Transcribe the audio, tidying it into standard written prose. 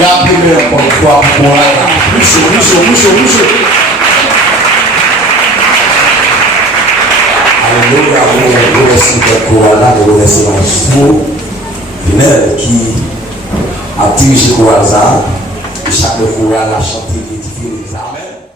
La première fois pour la Moussou. Alléluia, vous remercie pour la séance qui a dirigé au hasard. Chaque fois, la chanter, l'édifier les armes.